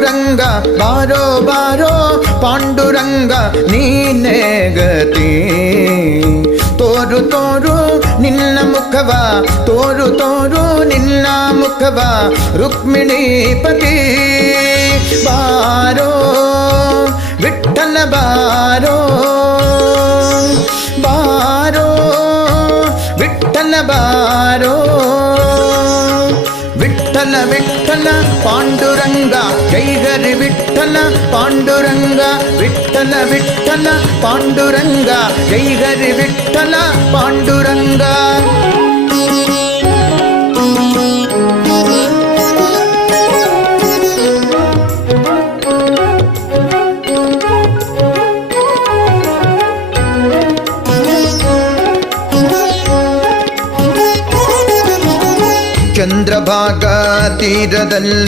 ಪಾಂಡುರಂಗ ಬಾರೋ ಬಾರೋ ಪಾಂಡುರಂಗ ನೀನೇ ಗತಿ ತೋರು ತೋರು ನಿನ್ನ ಮುಖವ ತೋರು ತೋರು ನಿನ್ನ ಮುಖವ ರುಕ್ಮಿಣೀಪತಿ ಬಾರೋ ವಿಠ್ಠಲ ಬಾರೋ ಬಾರೋ ವಿಠ್ಠಲ ಬಾರೋ ವಿಠ್ಠಲ ವಿಠ್ಠಲ ಪಾಂಡುರಂಗ ಜೈ ಹರಿ ವಿಠ್ಠಲ ಪಾಂಡುರಂಗ ವಿಠ್ಠಲ ವಿಠ್ಠಲ ಪಾಂಡುರಂಗ ಜೈ ಹರಿ ವಿಠ್ಠಲ ಪಾಂಡುರಂಗ ಚಂದ್ರಭಾಗ ತೀರದಲ್ಲಿ